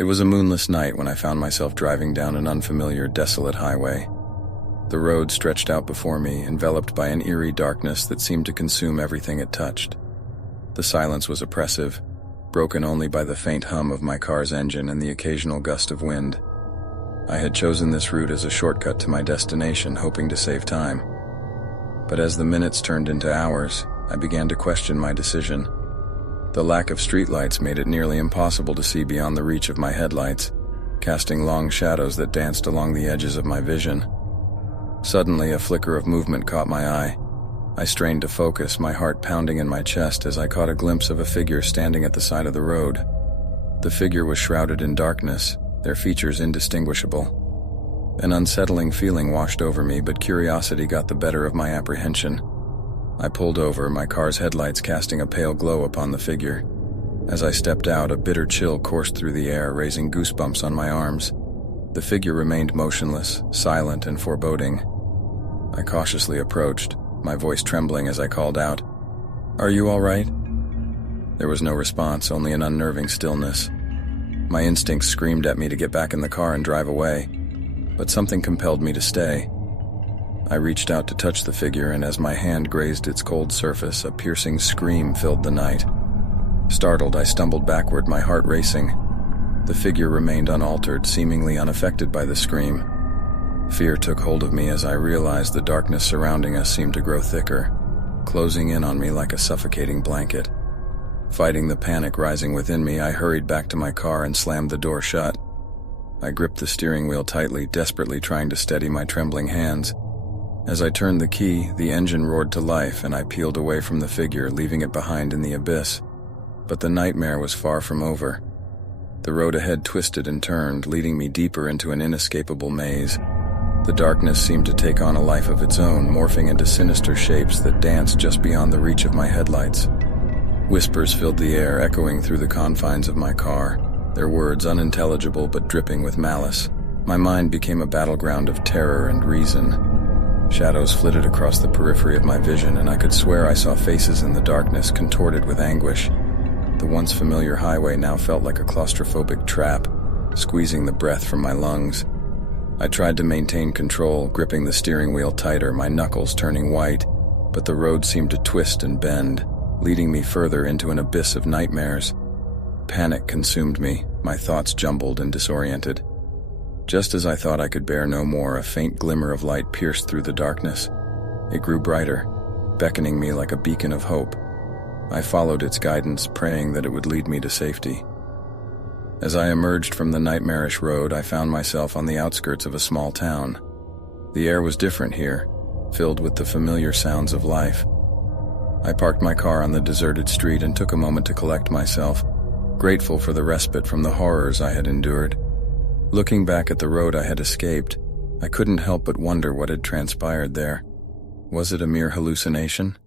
It was a moonless night when I found myself driving down an unfamiliar, desolate highway. The road stretched out before me, enveloped by an eerie darkness that seemed to consume everything it touched. The silence was oppressive, broken only by the faint hum of my car's engine and the occasional gust of wind. I had chosen this route as a shortcut to my destination, hoping to save time. But as the minutes turned into hours, I began to question my decision. The lack of streetlights made it nearly impossible to see beyond the reach of my headlights, casting long shadows that danced along the edges of my vision. Suddenly, a flicker of movement caught my eye. I strained to focus, my heart pounding in my chest as I caught a glimpse of a figure standing at the side of the road. The figure was shrouded in darkness, their features indistinguishable. An unsettling feeling washed over me, but curiosity got the better of my apprehension. I pulled over, my car's headlights casting a pale glow upon the figure. As I stepped out, a bitter chill coursed through the air, raising goosebumps on my arms. The figure remained motionless, silent and foreboding. I cautiously approached, my voice trembling as I called out, "Are you all right?" There was no response, only an unnerving stillness. My instincts screamed at me to get back in the car and drive away, but something compelled me to stay. I reached out to touch the figure, and as my hand grazed its cold surface, a piercing scream filled the night. Startled, I stumbled backward, my heart racing. The figure remained unaltered, seemingly unaffected by the scream. Fear took hold of me as I realized the darkness surrounding us seemed to grow thicker, closing in on me like a suffocating blanket. Fighting the panic rising within me, I hurried back to my car and slammed the door shut. I gripped the steering wheel tightly, desperately trying to steady my trembling hands. As I turned the key, the engine roared to life and I peeled away from the figure, leaving it behind in the abyss. But the nightmare was far from over. The road ahead twisted and turned, leading me deeper into an inescapable maze. The darkness seemed to take on a life of its own, morphing into sinister shapes that danced just beyond the reach of my headlights. Whispers filled the air, echoing through the confines of my car, their words unintelligible but dripping with malice. My mind became a battleground of terror and reason. Shadows flitted across the periphery of my vision, and I could swear I saw faces in the darkness, contorted with anguish. The once familiar highway now felt like a claustrophobic trap, squeezing the breath from my lungs. I tried to maintain control, gripping the steering wheel tighter, my knuckles turning white, but the road seemed to twist and bend, leading me further into an abyss of nightmares. Panic consumed me, my thoughts jumbled and disoriented. Just as I thought I could bear no more, a faint glimmer of light pierced through the darkness. It grew brighter, beckoning me like a beacon of hope. I followed its guidance, praying that it would lead me to safety. As I emerged from the nightmarish road, I found myself on the outskirts of a small town. The air was different here, filled with the familiar sounds of life. I parked my car on the deserted street and took a moment to collect myself, grateful for the respite from the horrors I had endured. Looking back at the road I had escaped, I couldn't help but wonder what had transpired there. Was it a mere hallucination?